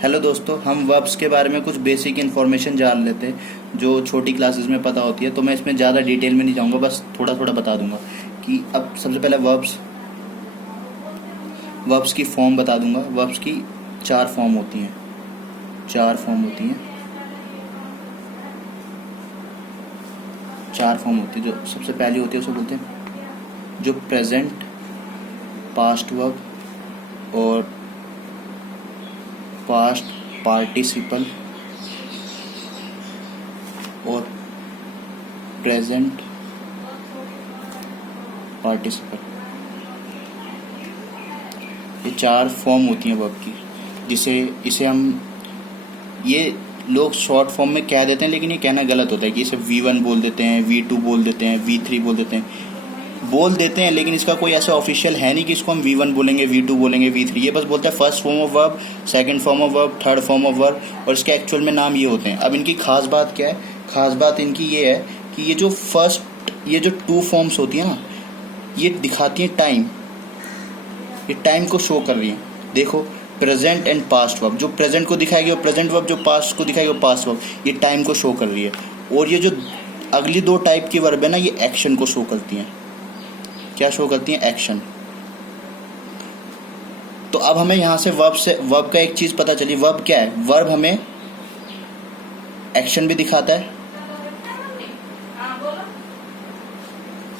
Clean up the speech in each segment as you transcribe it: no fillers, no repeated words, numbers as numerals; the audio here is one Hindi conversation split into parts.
हेलो दोस्तों, हम वर्ब्स के बारे में कुछ बेसिक इन्फॉर्मेशन जान लेते हैं जो छोटी क्लासेस में पता होती है। तो मैं इसमें ज़्यादा डिटेल में नहीं जाऊंगा, बस थोड़ा थोड़ा बता दूंगा कि अब सबसे पहले वर्ब्स की फॉर्म बता दूंगा। वर्ब्स की चार फॉर्म होती हैं। चार फॉर्म होती है। जो सबसे पहली होती है उसे बोलते हैं जो प्रेजेंट, पास्ट वर्ब और पास्ट पार्टिसिपल और प्रेजेंट पार्टिसिपल, ये चार फॉर्म होती हैं वर्ब की। इसे हम ये लोग शॉर्ट फॉर्म में कह देते हैं, लेकिन ये कहना गलत होता है कि इसे V1 बोल देते हैं, V2 बोल देते हैं, V3 बोल देते हैं, लेकिन इसका कोई ऐसा ऑफिशियल है नहीं कि इसको हम V1 बोलेंगे, V2 बोलेंगे, V3। ये बस बोलता है first form of verb, second form of verb, third form of verb, और इसके एक्चुअल में नाम ये होते हैं। अब इनकी खास बात क्या है? खास बात इनकी ये है कि ये जो टू फॉर्म्स होती है ना, ये दिखाती हैं टाइम। ये टाइम को शो कर रही है। देखो, प्रेजेंट एंड पास्ट वर्ब, जो प्रेजेंट को दिखाएगी वो प्रेजेंट वर्ब, जो पास्ट को दिखाएगी वो पास्ट वर्ब। ये टाइम को शो कर रही है। और ये जो अगली दो टाइप की वर्ब है ना, ये एक्शन को शो करती हैं। क्या शो करती हैं? एक्शन। तो अब हमें यहां से वर्ब का एक चीज पता चली। वर्ब क्या है? वर्ब हमें एक्शन भी दिखाता है,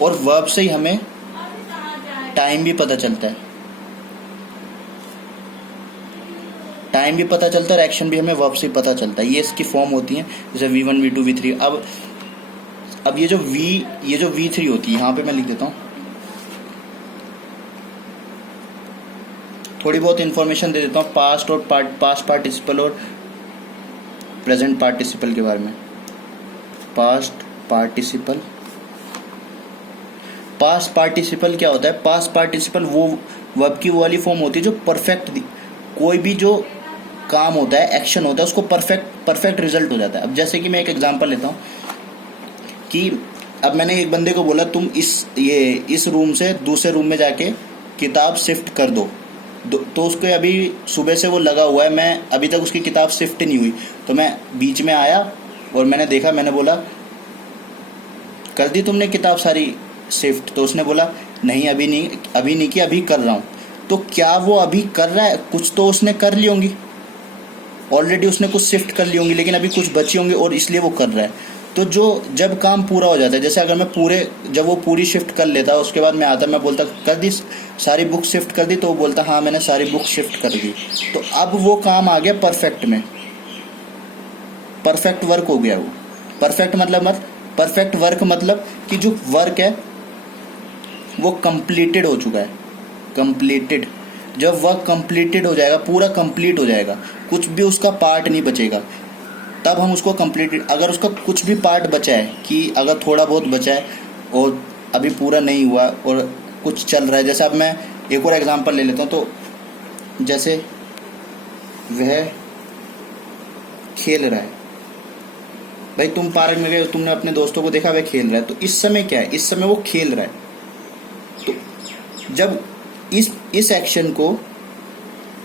और वर्ब से ही हमें टाइम भी पता चलता है। टाइम भी पता चलता है और एक्शन भी हमें वर्ब से पता चलता है। ये इसकी फॉर्म होती है, जैसे V1, V2, V3। अब ये जो V3 होती है, यहाँ पे मैं लिख देता हूँ। थोड़ी बहुत इन्फॉर्मेशन दे देता हूँ पास्ट पार्टिसिपल और प्रेजेंट पार्टिसिपल के बारे में। पास्ट पार्टिसिपल क्या होता है? पास्ट पार्टिसिपल वो वर्ब की वो वाली फॉर्म होती है जो परफेक्ट, कोई भी जो काम होता है, एक्शन होता है, उसको परफेक्ट रिजल्ट हो जाता है। अब जैसे कि मैं एक एग्जांपल लेता हूँ कि अब मैंने एक बंदे को बोला तुम इस रूम से दूसरे रूम में जाके किताब शिफ्ट कर दो। तो उसको अभी सुबह से वो लगा हुआ है, मैं अभी तक उसकी किताब शिफ्ट नहीं हुई। तो मैं बीच में आया और मैंने देखा, मैंने बोला कर दी तुमने किताब सारी शिफ्ट? तो उसने बोला नहीं, अभी नहीं की, अभी कर रहा हूँ। तो क्या वो अभी कर रहा है? कुछ तो उसने कर ली होंगी, ऑलरेडी उसने कुछ शिफ्ट कर ली होंगी, लेकिन अभी कुछ बची होंगी और इसलिए वो कर रहा है। तो जब काम पूरा हो जाता है, जैसे अगर जब वो पूरी शिफ्ट कर लेता है, उसके बाद मैं आता, मैं बोलता कर दी सारी बुक शिफ्ट कर दी, तो वो बोलता हाँ मैंने सारी बुक शिफ्ट कर दी। तो अब वो काम आ गया परफेक्ट में, परफेक्ट वर्क हो गया वो। परफेक्ट वर्क मतलब कि जो वर्क है वो कंप्लीटेड हो चुका है। कंप्लीटेड, जब वर्क कंप्लीटेड हो जाएगा, पूरा कंप्लीट हो जाएगा, कुछ भी उसका पार्ट नहीं बचेगा, तब हम उसको कंप्लीटेड। अगर उसका कुछ भी पार्ट बचा है, कि अगर थोड़ा बहुत बचा है और अभी पूरा नहीं हुआ और कुछ चल रहा है, जैसे अब मैं एक और एग्जांपल ले लेता हूँ। तो जैसे वह खेल रहा है, भाई तुम पार्क में गए, तुमने अपने दोस्तों को देखा वह खेल रहा है, तो इस समय क्या है? इस समय वो खेल रहा है। तो जब इस एक्शन को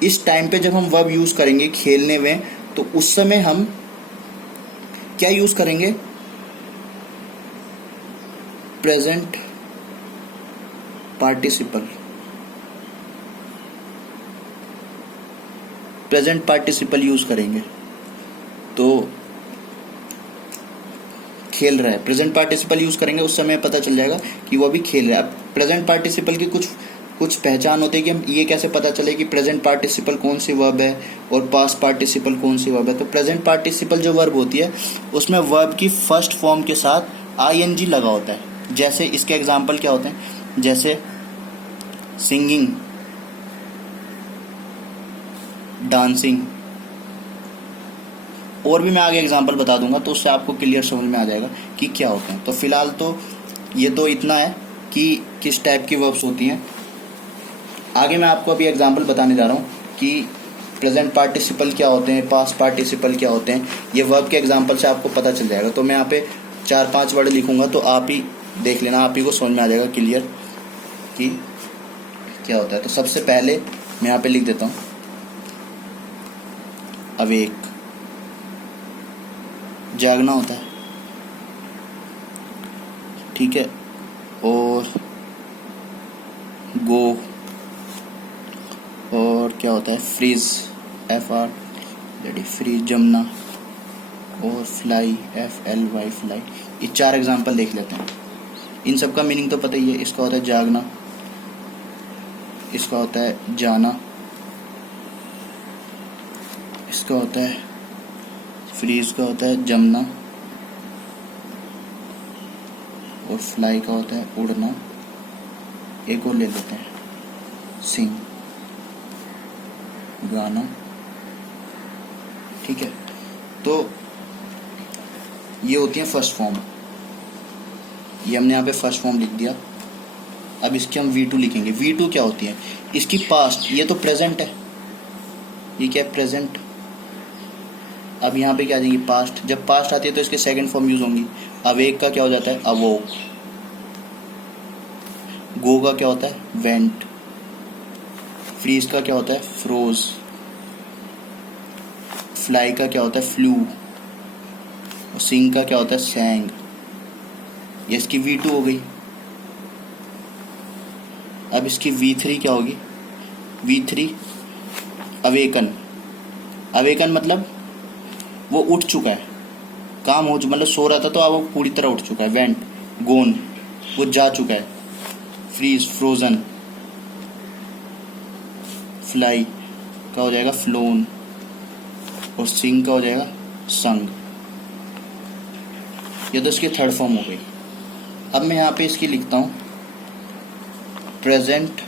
इस टाइम पे जब हम वर्ब यूज करेंगे खेलने में, तो उस समय हम क्या यूज करेंगे? प्रेजेंट पार्टिसिपल यूज करेंगे। तो खेल रहा है, प्रेजेंट पार्टिसिपल यूज करेंगे, उस समय पता चल जाएगा कि वो अभी खेल रहा है। अब प्रेजेंट पार्टिसिपल की कुछ पहचान होती है कि हम ये कैसे पता चले कि प्रेजेंट पार्टिसिपल कौन सी वर्ब है और पास्ट पार्टिसिपल कौन सी वर्ब है। तो प्रेजेंट पार्टिसिपल जो वर्ब होती है, उसमें वर्ब की फर्स्ट फॉर्म के साथ ING लगा होता है। जैसे इसके एग्जाम्पल क्या होते हैं? जैसे सिंगिंग, डांसिंग, और भी मैं आगे एग्जाम्पल बता दूंगा, तो उससे आपको क्लियर समझ में आ जाएगा कि क्या होते हैं। तो फिलहाल तो ये तो इतना है कि किस टाइप की वर्ब्स होती हैं। आगे मैं आपको अभी एग्जाम्पल बताने जा रहा हूँ कि प्रेजेंट पार्टिसिपल क्या होते हैं, पास्ट पार्टिसिपल क्या होते हैं। ये वर्ब के एग्जाम्पल से आपको पता चल जाएगा। तो मैं यहाँ पे 4-5 वर्ड लिखूंगा, तो आप ही देख लेना, आप ही को समझ में आ जाएगा क्लियर कि क्या होता है। तो सबसे पहले मैं यहाँ पे लिख देता हूँ अवेक, जागना होता है, ठीक है। और गो, और क्या होता है, फ्रीज, FR फ्रीज, जमना, और फ्लाई, FLY फ्लाई। ये 4 एग्जाम्पल देख लेते हैं। इन सब का मीनिंग तो पता ही है। इसका होता है जागना, इसका होता है जाना, इसका होता है फ्रीज का होता है जमना, और फ्लाई का होता है उड़ना। एक और ले लेते हैं, सिंग, गाना, ठीक है। तो ये होती है फर्स्ट फॉर्म। ये हमने यहाँ पे फर्स्ट फॉर्म लिख दिया। अब इसके हम V2 लिखेंगे। V2 क्या होती है, इसकी पास्ट, ये तो प्रेजेंट है, ये क्या है, प्रेजेंट। अब यहाँ पे क्या आ जाएगी, पास्ट। जब पास्ट आती है तो इसके सेकंड फॉर्म यूज होंगी। अवेक का क्या हो जाता है, अवोक। गो का क्या होता है, वेंट। फ्रीज का क्या होता है, फ्रोज। फ्लाई का क्या होता है, फ्लू। और सिंग का क्या होता है, सैंग। ये इसकी V2 हो गई। अब इसकी V3 क्या होगी, V3 अवेकन। अवेकन मतलब वो उठ चुका है, काम हो, मतलब सो रहा था तो अब वो पूरी तरह उठ चुका है। वेंट, गोन, वो जा चुका है। Freeze, frozen. फ्लाई का हो जाएगा फ्लोन, और सिंग का हो जाएगा संग। ये तो इसकी थर्ड फॉर्म हो गई। अब मैं यहाँ पे इसकी लिखता हूँ प्रेजेंट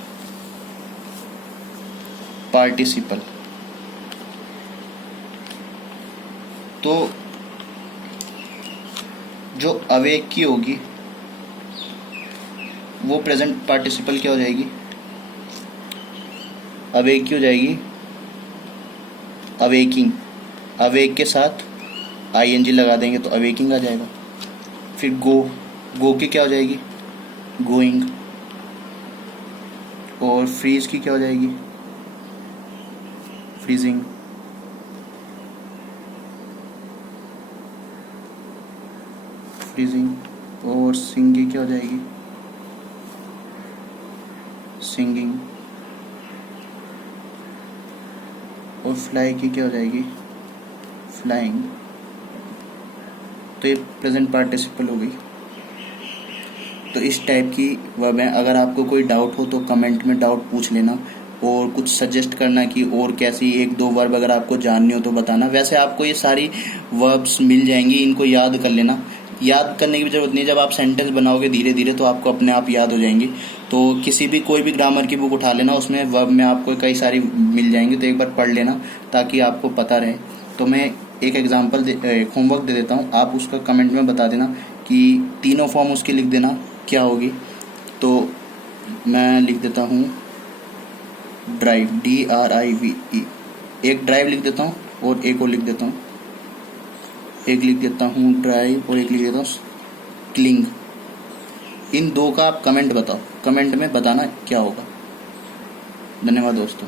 पार्टिसिपल। तो जो अवेक की होगी वो प्रेजेंट पार्टिसिपल क्या हो जाएगी, अवेक की हो जाएगी अवेकिंग। अवेक के साथ ING लगा देंगे तो अवेकिंग आ जाएगा। फिर गो, गो की क्या हो जाएगी, गोइंग। और फ्रीज की क्या हो जाएगी, फ्रीजिंग। फ्रीजिंग। और सिंग की क्या हो जाएगी, सिंगिंग। और फ्लाई की क्या हो जाएगी, फ्लाइंग। तो ये प्रेजेंट पार्टिसिपल हो गई। तो इस टाइप की वर्ब है। अगर आपको कोई डाउट हो तो कमेंट में डाउट पूछ लेना, और कुछ सजेस्ट करना कि और कैसी 1-2 वर्ब अगर आपको जाननी हो तो बताना। वैसे आपको ये सारी वर्ब्स मिल जाएंगी, इनको याद कर लेना। याद करने की भी ज़रूरत नहीं, जब आप सेंटेंस बनाओगे धीरे धीरे तो आपको अपने आप याद हो जाएंगी। तो किसी भी कोई भी ग्रामर की बुक उठा लेना, उसमें वर्ब में आपको कई सारी मिल जाएंगी, तो एक बार पढ़ लेना ताकि आपको पता रहे। तो मैं एक एग्जाम्पल होमवर्क दे देता हूँ, आप उसका कमेंट में बता देना कि तीनों फॉर्म उसकी लिख देना क्या होगी। तो मैं लिख देता हूँ ड्राइव, DRIVE। एक ड्राइव लिख देता हूँ और एक और लिख देता हूँ। एक लिख देता हूँ ड्राइव और एक लिख देता हूँ क्लिंग। इन 2 का आप कमेंट बताओ, कमेंट में बताना क्या होगा। धन्यवाद दोस्तों।